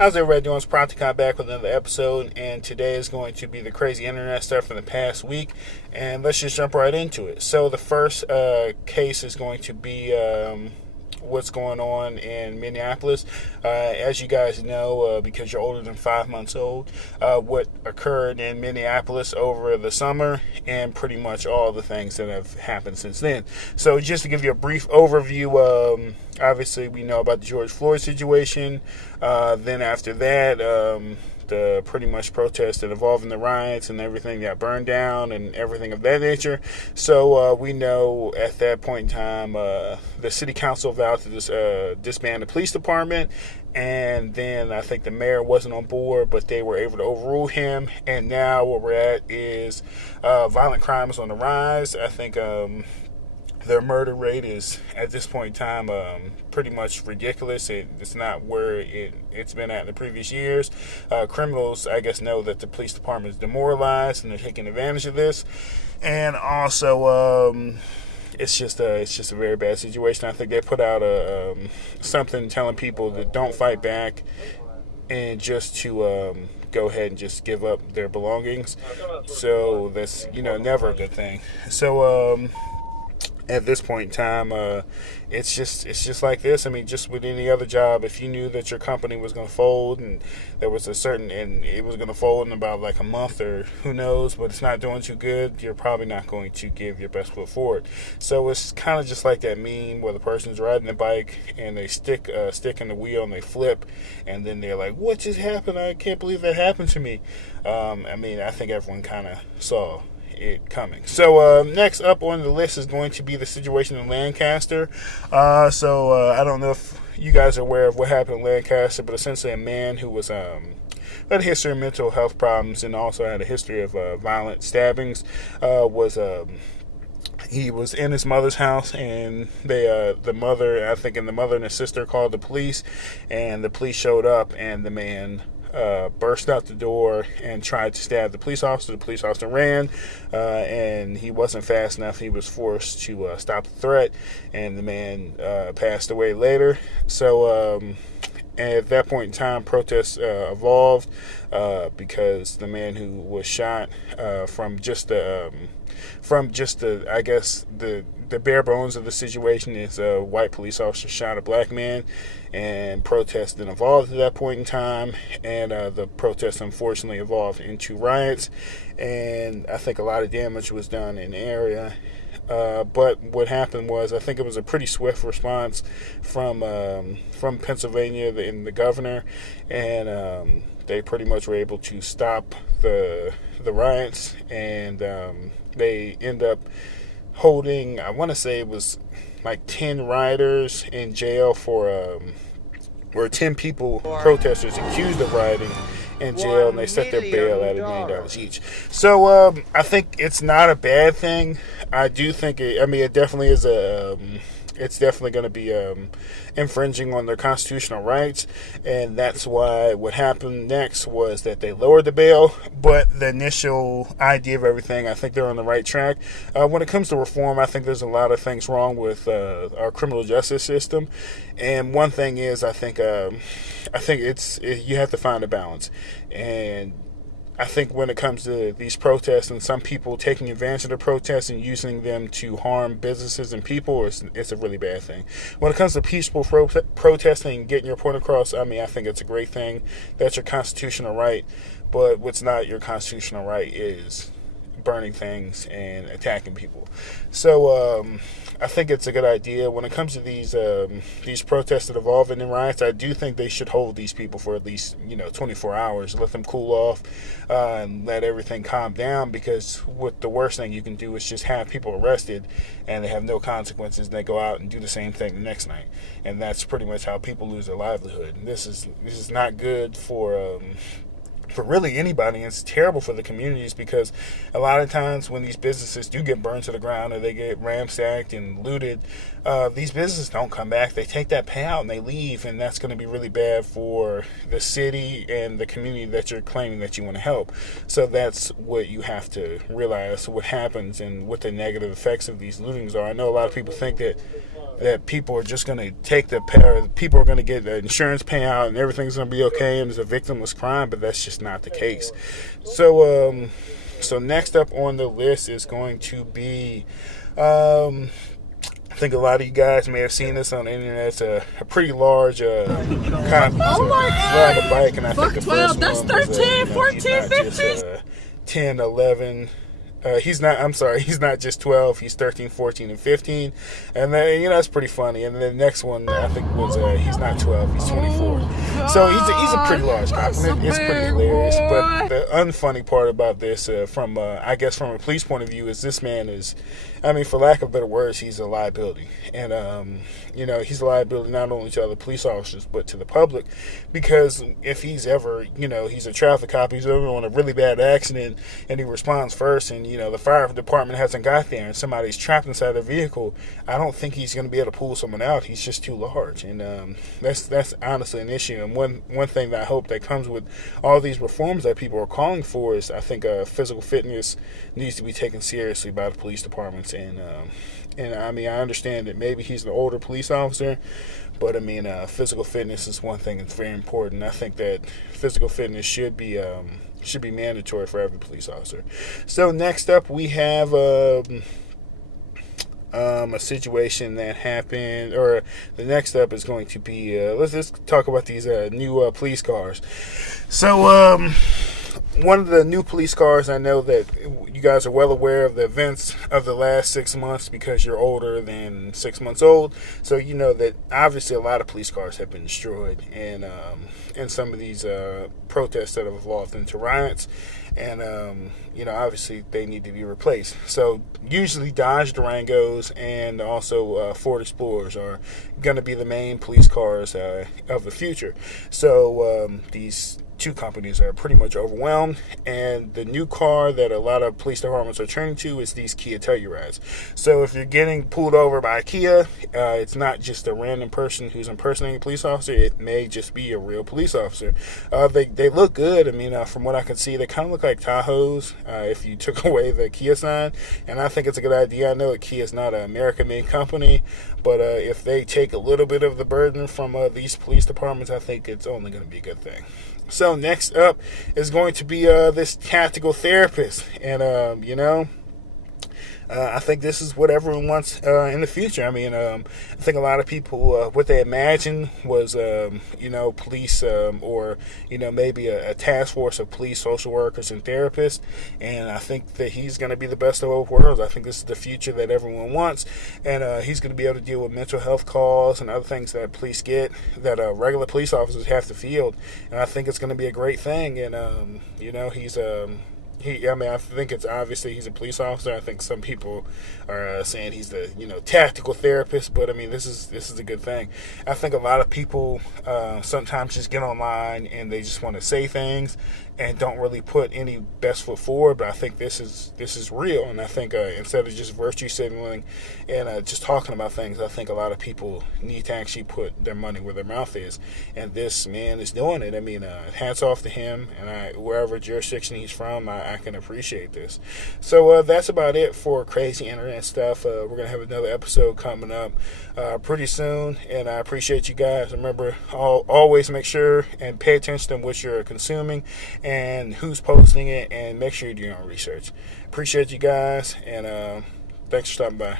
How's everybody doing? It's Practicon back with another episode, and today is going to be the crazy internet stuff from the past week, and let's just jump right into it. So the first case is going to be what's going on in Minneapolis. As you guys know, because you're older than 5 months old, what occurred in Minneapolis over the summer, and pretty much all the things that have happened since then. So just to give you a brief overview, obviously we know about the George Floyd situation. Then after that, the pretty much protests that involved in the riots and everything got burned down and everything of that nature. So we know at that point in time, the city council vowed to disband the police department. And then I think the mayor wasn't on board, but they were able to overrule him. And now where we're at is violent crime is on the rise. I think their murder rate is, at this point in time, pretty much ridiculous. It's not where it's been at in the previous years. Criminals, I guess, know that the police department is demoralized, and they're taking advantage of this. And also, it's just a very bad situation. I think they put out something telling people that don't fight back, and just to go ahead and just give up their belongings. So that's never a good thing. So at this point in time, it's just like this. I mean, just with any other job, if you knew that your company was going to fold and there was and it was going to fold in about like a month or who knows, but it's not doing too good, you're probably not going to give your best foot forward. So it's kind of just like that meme where the person's riding a bike and they stick in the wheel and they flip, and then they're like, "What just happened? I can't believe that happened to me." I mean, I think everyone kind of saw it coming. So next up on the list is going to be the situation in Lancaster. So I don't know if you guys are aware of what happened in Lancaster, but essentially a man who was had a history of mental health problems and also had a history of violent stabbings he was in his mother's house, and the mother and his sister called the police, and the police showed up, and the man burst out the door and tried to stab the police officer. The police officer ran, and he wasn't fast enough. He was forced to stop the threat, and the man passed away later. So at that point in time, protests evolved because the man who was shot from just the I guess the bare bones of the situation is a white police officer shot a black man, and protests then evolved at that point in time, and the protests unfortunately evolved into riots, and I think a lot of damage was done in the area. But what happened was, I think it was a pretty swift response from Pennsylvania and the governor, and they pretty much were able to stop the riots, and they end up holding, I want to say it was like 10 rioters in jail or 10 people, protesters accused of rioting, in jail, and they set their bail at $1 million each. So I think it's not a bad thing. I do think it definitely is it's definitely going to be infringing on their constitutional rights, and that's why what happened next was that they lowered the bail. But the initial idea of everything, I think they're on the right track. When it comes to reform, I think there's a lot of things wrong with our criminal justice system, and one thing is, I think you have to find a balance. And I think when it comes to these protests and some people taking advantage of the protests and using them to harm businesses and people, it's a really bad thing. When it comes to peaceful protesting and getting your point across, I think it's a great thing. That's your constitutional right. But what's not your constitutional right is burning things and attacking people. So I think it's a good idea. When it comes to these protests that evolve into riots, I do think they should hold these people for at least 24 hours, let them cool off, and let everything calm down, because what the worst thing you can do is just have people arrested and they have no consequences, and they go out and do the same thing the next night, and that's pretty much how people lose their livelihood. And this is not good for really anybody. It's terrible for the communities, because a lot of times when these businesses do get burned to the ground or they get ransacked and looted, these businesses don't come back. They take that payout and they leave, and that's going to be really bad for the city and the community that you're claiming that you want to help. So that's what you have to realize, what happens and what the negative effects of these lootings are. I know a lot of people think that that people are just going to take the or people are going to get the insurance payout and everything's going to be okay and it's a victimless crime, but that's just not the case. So next up on the list is going to be, I think a lot of you guys may have seen this on the internet. It's a pretty large kind of ride a bike, and I think the first 12, that's one 13, was, 14, 15. 10, 11. He's not just 12, he's 13, 14, and 15. And then, that's pretty funny. And then the next one, I think, was he's not 12, he's 24. So he's a pretty large cop, and it's pretty hilarious. But the unfunny part about this, from a police point of view, is this man is, for lack of better words, he's a liability. And, he's a liability not only to other police officers, but to the public. Because if he's ever, he's a traffic cop, he's ever on a really bad accident, and he responds first, and, the fire department hasn't got there, and somebody's trapped inside the vehicle, I don't think he's going to be able to pull someone out. He's just too large. And that's honestly an issue. And one thing that I hope that comes with all these reforms that people are calling for is, I think physical fitness needs to be taken seriously by the police departments. And I understand that maybe he's an older police officer, but physical fitness is one thing that's very important. I think that physical fitness should be mandatory for every police officer. So next up, we have a situation that happened, or the next up is going to be, let's just talk about these new police cars. So one of the new police cars, I know that you guys are well aware of the events of the last 6 months because you're older than 6 months old. So you know that obviously a lot of police cars have been destroyed, and some of these protests that have evolved into riots. And, obviously they need to be replaced. So usually Dodge Durangos and also Ford Explorers are going to be the main police cars of the future. So these two companies are pretty much overwhelmed, and the new car that a lot of police departments are turning to is these Kia Tellurides. So if you're getting pulled over by a Kia, it's not just a random person who's impersonating a police officer. It may just be a real police officer. They look good. From what I can see, they kind of look like Tahoes if you took away the Kia sign, and I think it's a good idea. I know that Kia is not an American-made company, but if they take a little bit of the burden from these police departments, I think it's only going to be a good thing. So next up is going to be this tactical therapist. And, I think this is what everyone wants in the future. I think a lot of people, what they imagined was, police or, maybe a task force of police, social workers, and therapists. And I think that he's going to be the best of both worlds. I think this is the future that everyone wants. And he's going to be able to deal with mental health calls and other things that police get that regular police officers have to field. And I think it's going to be a great thing. And, he's... I think it's obviously he's a police officer. I think some people are saying he's the, tactical therapist, but this is a good thing. I think a lot of people sometimes just get online and they just want to say things and don't really put any best foot forward. But I think this is real, and I think instead of just virtue signaling and just talking about things, I think a lot of people need to actually put their money where their mouth is, and this man is doing it. Hats off to him, and wherever jurisdiction he's from, I can appreciate this. So that's about it for crazy internet stuff. We're gonna have another episode coming up pretty soon, and I appreciate you guys. Remember, always make sure and pay attention to what you're consuming and who's posting it, and make sure you do your own research. Appreciate you guys, and thanks for stopping by.